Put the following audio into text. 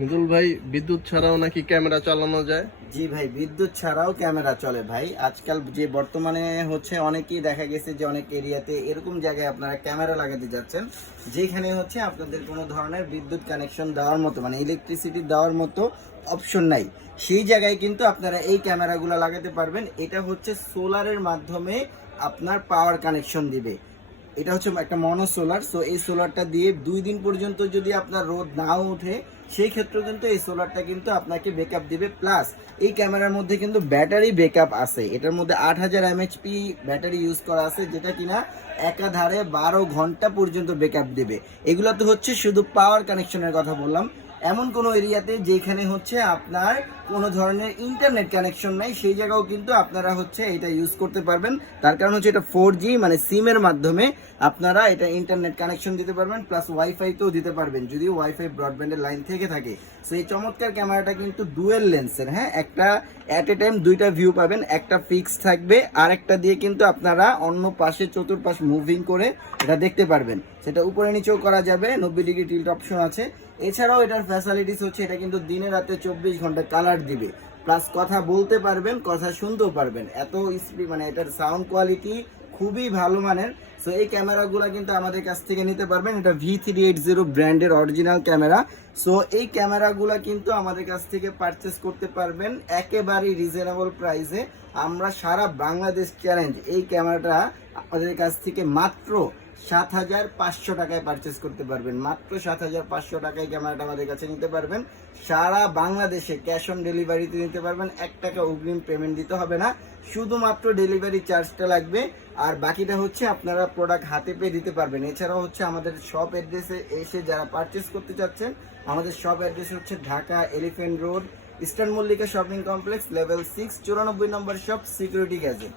মৃদুল ভাই, বিদ্যুৎ ছাড়াও নাকি ক্যামেরা চালানো যায়? জি ভাই, বিদ্যুৎ ছাড়াও ক্যামেরা চলে ভাই। আজকাল যে বর্তমানে হচ্ছে অনেকেই দেখা গেছে যে অনেক এরিয়াতে এরকম জায়গায় আপনারা ক্যামেরা লাগাতে যাচ্ছেন যেখানে হচ্ছে আপনাদের কোনো ধরনের বিদ্যুৎ কানেকশন দেওয়ার মতো মানে ইলেকট্রিসিটি দেওয়ার মতো অপশন নাই। সেই জায়গায় কিন্তু আপনারা এই ক্যামেরাগুলো লাগাতে পারবেন। এটা হচ্ছে সোলারের মাধ্যমে আপনার পাওয়ার কানেকশন দিবে। এটা হচ্ছে একটা মনো সোলার। সো এই সোলারটা দিয়ে 2 দিন পর্যন্ত যদি আপনার রোদ নাও ওঠে সেই ক্ষেত্রেও কিন্তু এই সোলারটা কিন্তু আপনাকে ব্যাকআপ দিবে। প্লাস এই ক্যামেরার মধ্যে কিন্তু ব্যাটারি ব্যাকআপ আছে। এটার মধ্যে 8000 mAh ব্যাটারি ইউজ করা আছে, যেটা কিনা একাধারে 12 ঘন্টা পর্যন্ত ব্যাকআপ দেবে। এগুলো তো হচ্ছে শুধু পাওয়ার কানেকশনের কথা বললাম। এমন কোনো এরিয়াতে যেখানে হচ্ছে আপনার কোনো ধরনের ইন্টারনেট কানেকশন নাই সেই জায়গাও কিন্তু আপনারা হচ্ছে এটা ইউজ করতে পারবেন। তার কারণ হচ্ছে এটা 4G মানে সিমের মাধ্যমে আপনারা এটা ইন্টারনেট কানেকশন দিতে পারবেন, প্লাস ওয়াইফাইতেও দিতে পারবেন যদি ওয়াইফাই ব্রডব্যান্ডের লাইন থেকে থাকে। সো এই চমৎকার ক্যামেরাটা কিন্তু ডুয়েল লেন্সের, হ্যাঁ, একটা অ্যাট এ টাইম দুইটা ভিউ পাবেন। একটা ফিক্স থাকবে আর একটা দিয়ে কিন্তু আপনারা অন্য পাশে চতুর্পাশ মুভিং করে এটা দেখতে পারবেন। সেটা উপরে নিচেও করা যাবে, 90 ডিগ্রি টিল্ট অপশন আছে। এছাড়াও এটার ফ্যাসিলিটিস হচ্ছে এটা কিন্তু দিনে রাতে 24 ঘন্টা কালার দিবে, প্লাস কথা বলতে পারবেন, কথা শুনতেও পারবেন। এত স্পিড মানে এটার সাউন্ড কোয়ালিটি খুবই ভালো মানের। সো এই ক্যামেরাগুলো কিন্তু আমাদের কাছ থেকে নিতে পারবেন। এটা V380 ব্র্যান্ডের অরিজিনাল ক্যামেরা। সো এই ক্যামেরাগুলো কিন্তু আমাদের কাছ থেকে পারচেস করতে পারবেন একেবারেই রিজনেবল প্রাইসে। আমরা সারা বাংলাদেশ চ্যালেঞ্জ এই ক্যামেরাটা আমাদের কাছ থেকে মাত্র 7500 টাকায় পারচেস করতে পারবেন। মাত্র 7500 টাকায় ক্যামেরাটা আমাদের কাছে নিতে পারবেন। সারা বাংলাদেশে ক্যাশ অন ডেলিভারিতে নিতে পারবেন। 1 টাকা অগ্রিম পেমেন্ট দিতে হবে না, শুধুমাত্র ডেলিভারি চার্জটা লাগবে। আর বাকিটা হচ্ছে আপনারা প্রোডাক্ট হাতে পেয়ে দিতে পারবেন। এছাড়াও হচ্ছে আমাদের শপ অ্যাড্রেসে এসে যারা পারচেস করতে চাচ্ছেন, আমাদের শপ অ্যাড্রেস হচ্ছে Dhaka elephant road, eastern Mallika shopping complex, level 6, 94 নম্বর শপ, সিকিউরিটি গ্যাজেট।